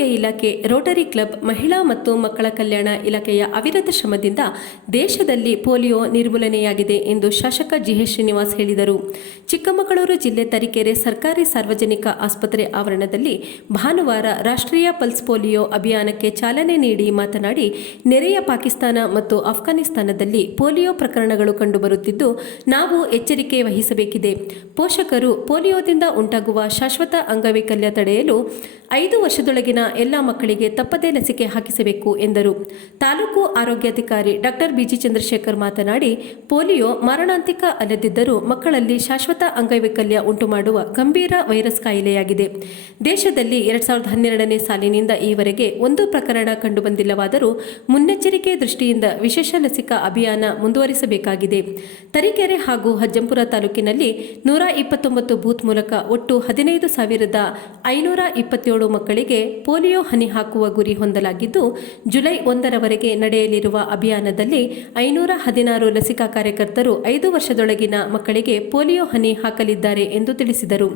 ಆರೋಗ್ಯ ಇಲಾಖೆ, Rotary club, ಮಹಿಳಾ ಮತ್ತು ಮಕ್ಕಳ ಕಲ್ಯಾಣ ಇಲಾಖೆಯ ಅವಿರತ ಶ್ರಮದಿಂದ ದೇಶದಲ್ಲಿ ಪೋಲಿಯೋ ನಿರ್ಮೂಲನೆಯಾಗಿದೆ ಎಂದು ಶಾಸಕ ಜಿಎಚ್ ಶ್ರೀನಿವಾಸ್ ಹೇಳಿದರು. ಚಿಕ್ಕಮಗಳೂರು ಜಿಲ್ಲೆ ತರೀಕೆರೆ ಸರ್ಕಾರಿ ಸಾರ್ವಜನಿಕ ಆಸ್ಪತ್ರೆ ಆವರಣದಲ್ಲಿ ಭಾನುವಾರ ರಾಷ್ಟ್ರೀಯ ಪಲ್ಸ್ ಪೋಲಿಯೋ ಅಭಿಯಾನಕ್ಕೆ ಚಾಲನೆ ನೀಡಿ ಮಾತನಾಡಿ, ನೆರೆಯ ಪಾಕಿಸ್ತಾನ ಮತ್ತು ಅಫ್ಘಾನಿಸ್ತಾನದಲ್ಲಿ ಪೋಲಿಯೋ ಪ್ರಕರಣಗಳು ಕಂಡುಬರುತ್ತಿದ್ದು, ನಾವು ಎಚ್ಚರಿಕೆ ವಹಿಸಬೇಕಿದೆ. ಪೋಷಕರು ಪೋಲಿಯೋದಿಂದ ಉಂಟಾಗುವ ಶಾಶ್ವತ ಅಂಗವೈಕಲ್ಯ ತಡೆಯಲು 5 ವರ್ಷದೊಳಗಿನ ಎಲ್ಲ ಮಕ್ಕಳಿಗೆ ತಪ್ಪದೇ ಲಸಿಕೆ ಹಾಕಿಸಬೇಕು ಎಂದರು. ತಾಲೂಕು ಆರೋಗ್ಯಾಧಿಕಾರಿ ಡಾಕ್ಟರ್ ಬಿಜಿ ಚಂದ್ರಶೇಖರ್ ಮಾತನಾಡಿ, ಪೋಲಿಯೋ ಮಾರಣಾಂತಿಕ ಅಲ್ಲದಿದ್ದರೂ ಮಕ್ಕಳಲ್ಲಿ ಶಾಶ್ವತ ಅಂಗವೈಕಲ್ಯ ಉಂಟುಮಾಡುವ ಗಂಭೀರ ವೈರಸ್ ಕಾಯಿಲೆಯಾಗಿದೆ. ದೇಶದಲ್ಲಿ 2012ನೇ ಸಾಲಿನಿಂದ ಈವರೆಗೆ ಒಂದು ಪ್ರಕರಣ ಕಂಡುಬಂದಿಲ್ಲವಾದರೂ ಮುನ್ನೆಚ್ಚರಿಕೆ ದೃಷ್ಟಿಯಿಂದ ವಿಶೇಷ ಲಸಿಕಾ ಅಭಿಯಾನ ಮುಂದುವರಿಸಬೇಕಾಗಿದೆ. ತರೀಕೆರೆ ಹಾಗೂ ಅಜ್ಜಂಪುರ ತಾಲೂಕಿನಲ್ಲಿ 129 ಬೂತ್ ಮೂಲಕ ಒಟ್ಟು 15,527 ಮಕ್ಕಳಿಗೆ ಪೋಲಿಯೋ ಹನಿ ಹಾಕುವ ಗುರಿ ಹೊಂದಲಾಗಿದ್ದು, ಜುಲೈ 1ರವರೆಗೆ ನಡೆಯಲಿರುವ ಅಭಿಯಾನದಲ್ಲಿ 516 ಲಸಿಕಾ ಕಾರ್ಯಕರ್ತರು 5 ವರ್ಷದೊಳಗಿನ ಮಕ್ಕಳಿಗೆ ಪೋಲಿಯೋ ಹನಿ ಹಾಕಲಿದ್ದಾರೆ ಎಂದು ತಿಳಿಸಿದರು.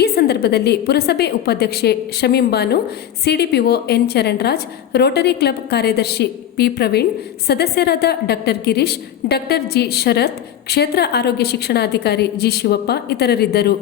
ಈ ಸಂದರ್ಭದಲ್ಲಿ ಪುರಸಭೆ ಉಪಾಧ್ಯಕ್ಷೆ Shamim Banu, CDPO N Charanraj, Rotary Club ಕಾರ್ಯದರ್ಶಿ ಪಿ ಪ್ರವೀಣ್, ಸದಸ್ಯರಾದ doctor Girish, doctor G Sharath, ಕ್ಷೇತ್ರ ಆರೋಗ್ಯ ಶಿಕ್ಷಣಾಧಿಕಾರಿ ಜಿ ಶಿವಪ್ಪ ಇತರರಿದ್ದರು.